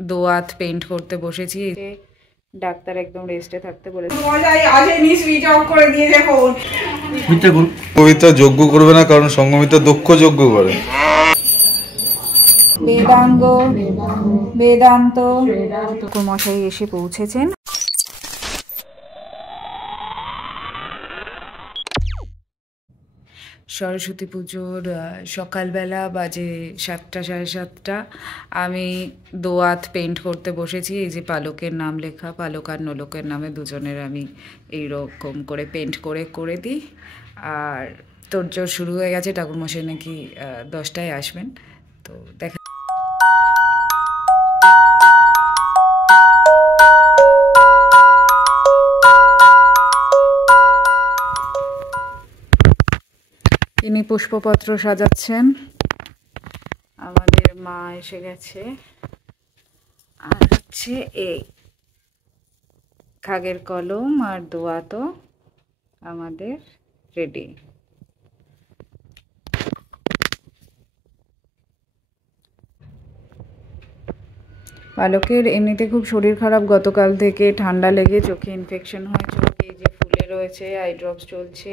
দোয়াত পেইন্ট করতে বসেছি। ডাক্তার একদম রেস্টে থাকতে বলেছে। কবিতা যজ্ঞ করবে না, কারণ সঙ্গমিতা দক্ষ যজ্ঞ করে। বেদাঙ্গ বেদান্ত মশাই এসে পৌঁছেছেন। সরস্বতী পুজোর সকালবেলা বাজে 7টা সাড়ে 7টা। আমি দোয়াত পেইন্ট করতে বসেছি। এই যে পালকের নাম লেখা, পালক আর নোলকের নামে দুজনের আমি এইরকম করে পেইন্ট করে দিই। আর তোড়জোড় শুরু হয়ে গেছে। ঠাকুরমশাই নাকি 10টায় আসবেন, তো দেখা। তিনি পুষ্পপত্র সাজাচ্ছেন। আমাদের মা এসে গেছে। আর হচ্ছে এই খাগের কলম আর দোয়াতও আমাদের রেডি। পালকের এমনিতে খুব শরীর খারাপ, গতকাল থেকে ঠান্ডা লেগে চোখে ইনফেকশন হয়, চোখে যে ফুলে রয়েছে, আই ড্রপস চলছে।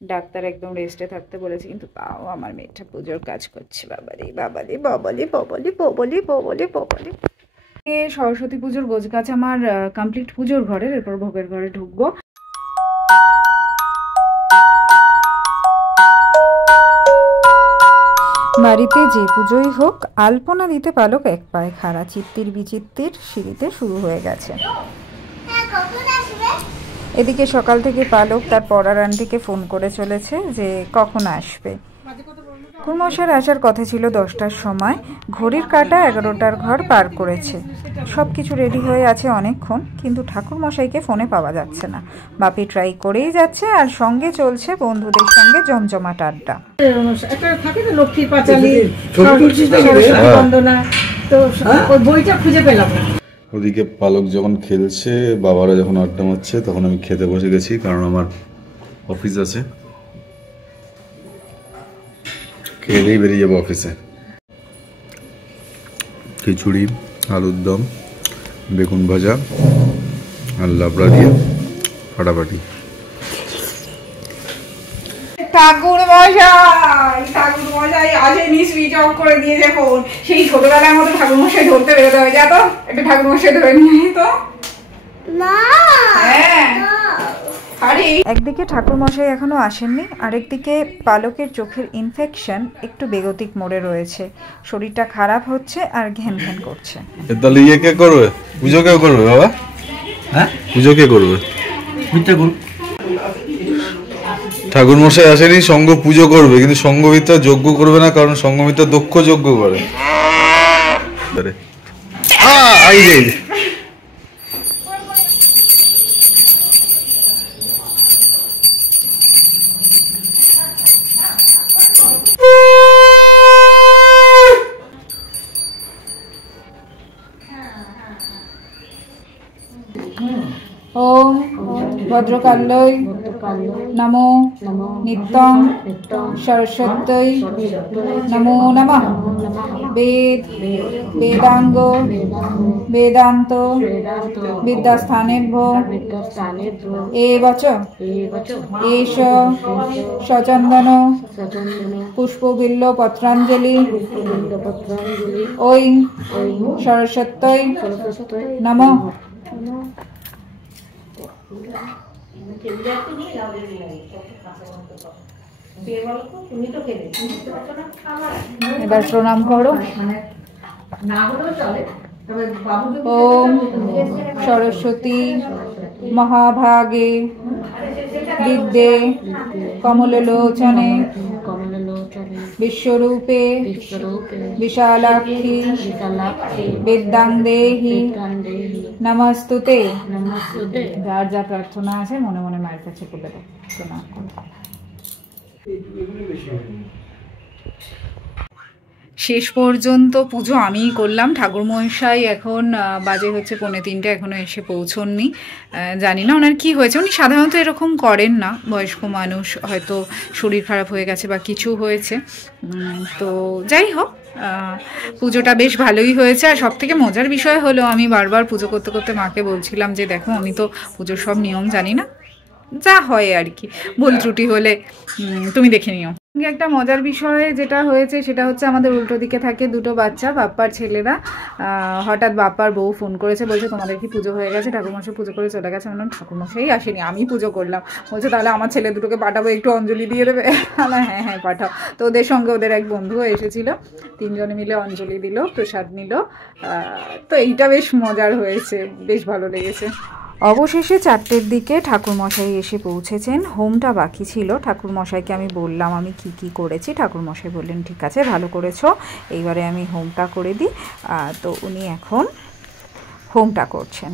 ডাক্তার একদম রেস্টে থাকতে বলেছে, কিন্তু তাও আমার মেয়েটা পুজোর কাজ করছে। বাবারে বাবারে বাবালে বাবালে বাবালে বাবালে বাবালে। সরস্বতী পুজোর গোছ গাছ আমার কমপ্লিট পুজোর ঘরের। এরপর ভোগের ঘরে ঢুকবো। বাড়িতে যে পুজোই হোক, আলপনা দিতে পালক এক পায়ে খাড়া। চিত্তির বিচিত্তির সিঁড়িতে শুরু হয়ে গেছে। এদিকে সকাল থেকে পালক তার পড়ার আন্টিকে ফোন করে চলেছে যে কখন আসবে। ঠাকুরমশাইয়ের আসার কথা ছিল 10টার সময়। ঘড়ির কাঁটা 11টার ঘর পার করেছে। সব কিছু রেডি হয়ে আছে অনেকক্ষণ, কিন্তু ঠাকুরমশাইকে ফোনে পাওয়া যাচ্ছে না। বাপি ট্রাই করেই যাচ্ছে, আর সঙ্গে চলছে বন্ধুদের সঙ্গে জমজমাট আড্ডা। লক্ষ্মীর পাঁচালী, বন্দনা, তো ওই বইটা খুঁজে পেলাম না। ওদিকে পালক যখন খেলছে, বাবারা যখন আড্ডা মারছে, তখন আমি খেতে বসে গেছি, কারণ আমার অফিস আছে। খেলেই বেরিয়ে যাবো অফিসে। খিচুড়ি, আলুর দম, বেগুন ভাজা আর লাবড়া দিয়ে ফাটাফাটি। ঠাকুর মশাই আসেনি, সুইচ অফ করে দিয়েছে ফোন। সেই ছোটবেলার মতো ঠাকুর মশাই ধরতে বেরোতে হবে। যা তো একটা ঠাকুর মশাই ধরে নিয়ে তো না। একদিকে ঠাকুরমশাই এখনো আসেননি, আরেকদিকে পালকের চোখের ইনফেকশন একটু বেগতিক মোড়ে রয়েছে। শরীরটা খারাপ হচ্ছে আর ঘ্যান ঘ্যান করছে। তাহলে ইয়ে কে করবে? পুজো কে করবে বাবা? হ্যাঁ, পুজো কে করবে? ঠাকুরমশাই আসেনি, সঙ্গ পুজো করবে, কিন্তু সঙ্গমিতা যজ্ঞ করবে না, কারণ সঙ্গমিতা দক্ষ যজ্ঞ করে। ওম ভদ্রকাল্যৈ নমো নিত্যং সরস্বত্যৈ নমো নমঃ। বেদ বেদাঙ্গ বেদান্ত বিদ্যাস্থানেভ্যো এবচ এষ সচন্দন পুষ্পবিল্ল পত্রাঞ্জলি ঐং সরস্বত্যৈ নমঃ। এবার প্রণাম করো। ওম সরস্বতী মহাভাগে বিদ্যে কমললোচনে বিশ্বরূপে বিশালাক্ষী বিদ্যাং দেহি নমস্তুতে। যার যা প্রার্থনা আছে মনে মনে মায়ের কাছে করে দেবো, প্রণাম করো। শেষ পর্যন্ত পুজো আমিই করলাম। ঠাকুরমশাই এখন বাজে হচ্ছে 2:45, এখনও এসে পৌঁছননি। জানি না ওনার কী হয়েছে, উনি সাধারণত এরকম করেন না, বয়স্ক মানুষ, হয়তো শরীর খারাপ হয়ে গেছে বা কিছু হয়েছে। তো যাই হোক, পুজোটা বেশ ভালোই হয়েছে। আর সবথেকে মজার বিষয় হলো, আমি বারবার পুজো করতে করতে মাকে বলছিলাম যে দেখো আমি তো পুজোর সব নিয়ম জানি না, যা হয় আর কি, ভুল ত্রুটি হলে তুমি দেখে নিও। একটা মজার বিষয় যেটা হয়েছে সেটা হচ্ছে, আমাদের উল্টো দিকে থাকে দুটো বাচ্চা, বাপ্পার ছেলেরা। হঠাৎ বাপ্পার বউ ফোন করেছে, বলছে তোমাদের কি পুজো হয়ে গেছে? ঠাকুরমশাই পুজো করে চলে গেছে। মানে ঠাকুরমশাই আসেনি, আমি পুজো করলাম। বলছে তাহলে আমার ছেলে দুটোকে পাঠাবো, একটু অঞ্জলি দিয়ে দেবে? হ্যাঁ হ্যাঁ পাঠাও। তো ওদের সঙ্গে ওদের এক বন্ধুও এসেছিল, 3 জনে মিলে অঞ্জলি দিল, প্রসাদ নিল। তো এইটা বেশ মজার হয়েছে, বেশ ভালো লেগেছে। অবশেষে 4টের দিকে ঠাকুরমশাই এসে পৌঁছেছেন। হোমটা বাকি ছিল। ঠাকুরমশাইকে আমি বললাম আমি কি কি করেছি। ঠাকুরমশাই বললেন ঠিক আছে, ভালো করেছো, এইবারে আমি হোমটা করে দিই। তো উনি এখন হোমটা করছেন।